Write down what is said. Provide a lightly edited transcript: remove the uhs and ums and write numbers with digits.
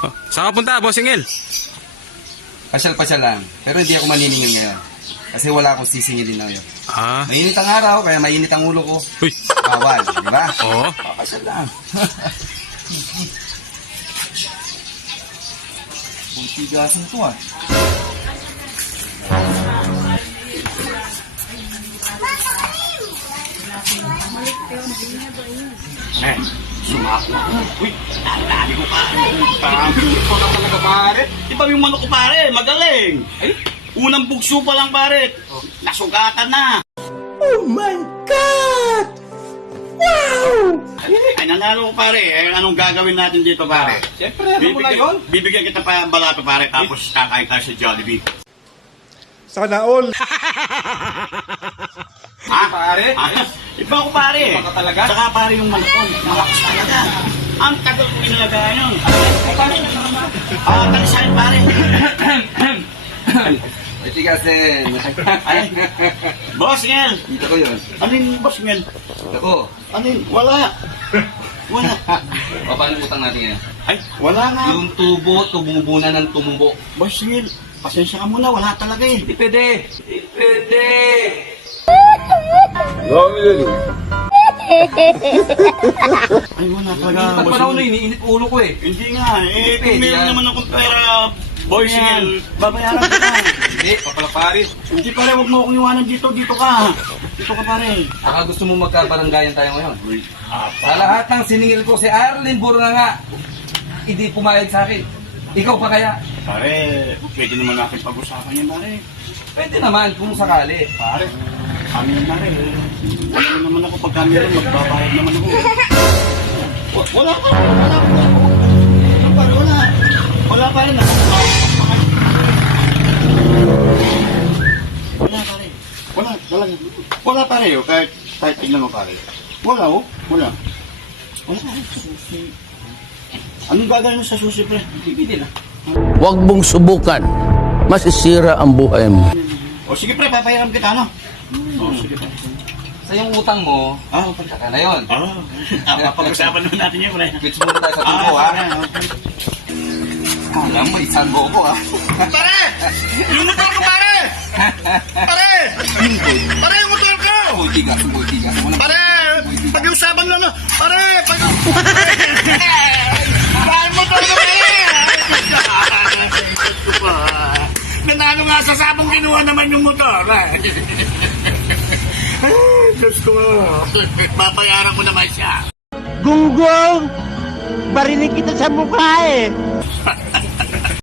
Oh, saan ka punta, Bossing El? Pasyal-pasyal lang. Pero hindi ako maniningil ngayon. Kasi wala akong sisingilin na ngayon. Ah. Mainit ang araw, kaya mainit ang ulo ko. Uy. Bawal, di ba? Oo. Pasyal lang. Tigasan to ah. Sumako ako. Uy, dali ko pare. Ito na talaga pare. Iba yung manok ko pare, magaling. Ay, unang bugso pa lang pare. Nasugatan na. Oh my God! Wow! Ay, nanalo ko pare. Eh, anong gagawin natin dito pare? Siyempre, ano mo na yun? Bibigyan kita pa balato pare, tapos kakain tayo sa Jollibee. Sana all! Ha? Pare? Iba ko pare. Iba ka talaga? Saka pare yung manok ko. Malakas talaga. Ang tagal kong inalagaan yun. Talisahin pare. May tigasin. Ay, Boss Ngel. Dito ko yun. Ano yung Boss Ngel? Ako. Ano yun? Wala. Wala. O, paano utang natin ngayon? Ay, wala nga. Yung tubo, tumubo na ng tumubo. Boss Ngel, pasensya ka muna. Wala talaga eh. Hindi pwede. Hindi pwede. Ay, wala talaga. Pag Boss panahon na Ngel. iniinit ulo ko eh. Hindi nga. Eh, kung Pwede meron yan. naman akong pera, Boss Ngel, babayaran ko na. Hindi, papalapari. Hindi pare, huwag mo akong iwanan dito. Dito ka. Dito ka pare. Baka gusto mo magkabaranggayan tayo ngayon. Sa lahat ng siningil ko, si Arlene Burga nga, hindi pumayag sa akin. Ikaw pa kaya? Pare, pwede naman natin pag-usapan yan pare. Pwede naman kung sakali. Pare, kami na pare. Wala naman ako pag kami rin, magbabayad naman ako. Wala pa. Wala pa. Wala pa. Wala. Wala pa rin. Wala pare. Wala. Wala. Wala pare. Kahit tignan mo pare. Wala oh. Wala. Wala pare. Anong gagawin mo sa susi pre? Bibili na. Huwag mong subukan. Masisira ang buhay mo. O sige pre, papayaran kita no? O sige pre. Sa yung utang mo, Okay. saka na yun. Papag-usapan naman natin yun pre. Quits muna tayo sa tubo ha. Alam mo, isang ko ha. Pare! Yung motor ko pare! Pare! Pare yung motor ko! Tigas. Pare! Pag-usapan na no! Pare! Pare motor ko pare! Nanalo nga sa sabong kinuha naman yung motor. Diyos ko. Babayaran ko naman siya. Gunggong! Barinig kita sa mukha eh!